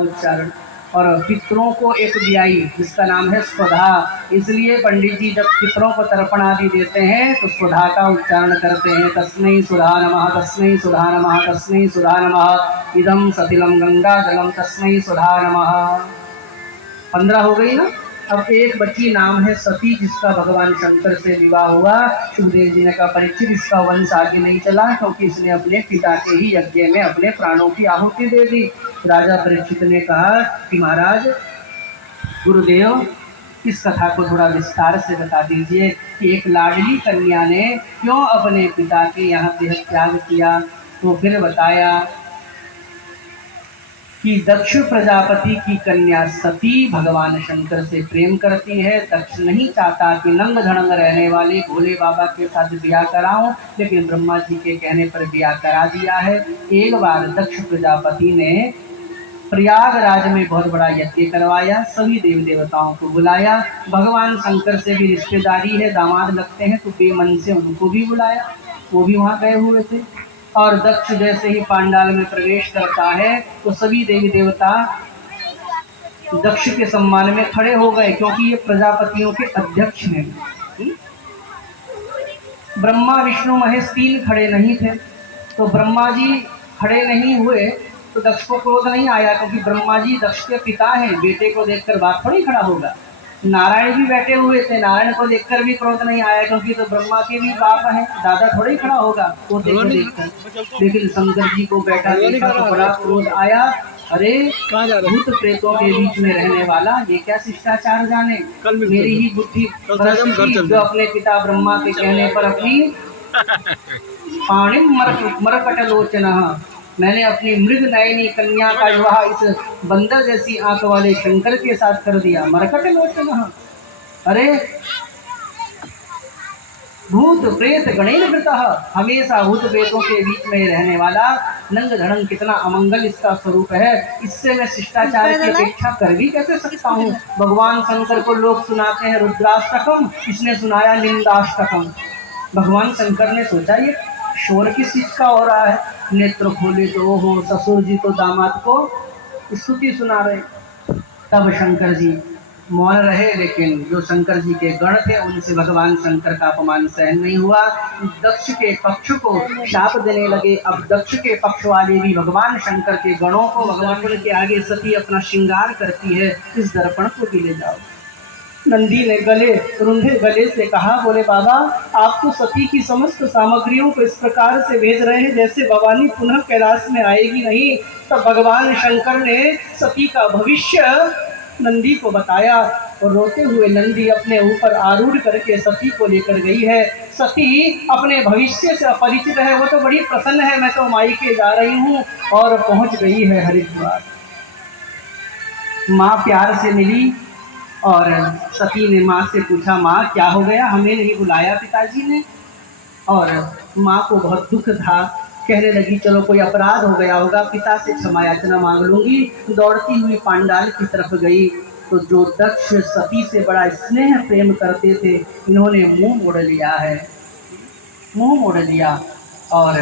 उच्चारण। और पितरों को एक ब्याई जिसका नाम है स्वधा, इसलिए पंडित जी जब पितरों को तर्पण आदि देते हैं तो स्वधा का उच्चारण करते हैं। तस्मै सुधा नमः, तस्मै सुधा नमः, तस्मै सुधा नमः, इदं सतिलं गंगा जलम, तस्मै सुधा नमः। 15 हो गई ना। अब एक बच्ची नाम है सती, जिसका भगवान शंकर से विवाह हुआ। सुखदेव जी ने कहा परीक्षित इसका वंश आगे नहीं चला क्योंकि इसने अपने पिता के ही यज्ञ में अपने प्राणों की आहुति दे दी। राजा परीक्षित ने कहा कि महाराज गुरुदेव, इस कथा को थोड़ा विस्तार से बता दीजिए कि एक लाडली कन्या ने क्यों अपने पिता के यहाँ देह त्याग किया। तो फिर बताया कि दक्ष प्रजापति की कन्या सती भगवान शंकर से प्रेम करती है। दक्ष नहीं चाहता कि नंग धड़ंग रहने वाले भोले बाबा के साथ ब्याह कराऊं, लेकिन ब्रह्मा जी के कहने पर ब्याह करा दिया है। एक बार दक्ष प्रजापति ने प्रयागराज में बहुत बड़ा यज्ञ करवाया, सभी देवी देवताओं को बुलाया। भगवान शंकर से भी रिश्तेदारी है, दामाद लगते हैं, तो बेमन से उनको भी बुलाया, वो भी वहाँ गए हुए थे। और दक्ष जैसे ही पांडाल में प्रवेश करता है तो सभी देवी देवता दक्ष के सम्मान में खड़े हो गए, क्योंकि ये प्रजापतियों के अध्यक्ष हैं। ब्रह्मा विष्णु महेश 3 खड़े नहीं थे, तो ब्रह्मा जी खड़े नहीं हुए तो दक्ष को क्रोध नहीं आया, क्योंकि ब्रह्मा जी दक्ष के पिता हैं, बेटे को देखकर बाप थोड़ी खड़ा होगा। नारायण भी बैठे हुए थे, नारायण को देखकर भी क्रोध नहीं आया, क्योंकि तो ब्रह्मा के भी बाप हैं, दादा थोड़ी खड़ा होगा वो देखकर। लेकिन शंकर जी को बैठा देखा तो बड़ा क्रोध आया। अरे भूत प्रेतों के बीच में रहने वाला, ये क्या शिष्टाचार जाने, मेरी ही बुद्धि जो अपने पिता ब्रह्मा के कहने पर अपनी पाणी मरकट लोचन, मैंने अपनी मृग नयनी कन्या का विवाह इस बंदर जैसी आंख वाले शंकर के साथ कर दिया। मरकट लोचन, अरे भूत प्रेत गणेरवृतः, हमेशा भूत प्रेतों के बीच में रहने वाला नंग धड़ंग, कितना अमंगल इसका स्वरूप है। इससे मैं शिष्टाचार की अपेक्षा कर भी कैसे सकता हूँ। भगवान शंकर को लोग सुनाते हैं रुद्राष्टकम, इसने सुनाया निंदाष्टकम। भगवान शंकर ने सोचा ये शोर किस चीज का हो रहा है, नेत्र खोले तो हो ससुर जी तो दामाद को स्तुति सुना रहे। तब शंकर जी मौन रहे, लेकिन जो शंकर जी के गण थे उनसे भगवान शंकर का अपमान सहन नहीं हुआ। दक्ष के पक्ष को शाप देने लगे। अब दक्ष के पक्ष वाले भी भगवान शंकर के गणों को, भगवान के आगे सती अपना श्रृंगार करती है, इस दर्पण को भी ले जाओ। नंदी ने रुंधे गले से कहा, बोले बाबा आप तो सती की समस्त सामग्रियों को इस प्रकार से भेज रहे हैं जैसे भवानी पुनः कैलाश में आएगी नहीं। तब भगवान शंकर ने सती का भविष्य नंदी को बताया और रोते हुए नंदी अपने ऊपर आरूढ़ करके सती को लेकर गई है। सती अपने भविष्य से अपरिचित है, वो तो बड़ी प्रसन्न है, मैं तो मायके जा रही हूँ, और पहुँच गई है हरिद्वार। माँ प्यार से मिली और सती ने माँ से पूछा, माँ क्या हो गया, हमें नहीं बुलाया पिताजी ने। और माँ को बहुत दुख था, कहने लगी चलो कोई अपराध हो गया होगा, पिता से क्षमा याचना मांग लूंगी। दौड़ती हुई पांडाल की तरफ गई तो जो दक्ष सती से बड़ा स्नेह प्रेम करते थे, इन्होंने मुंह मोड़ लिया है, मुंह मोड़ लिया और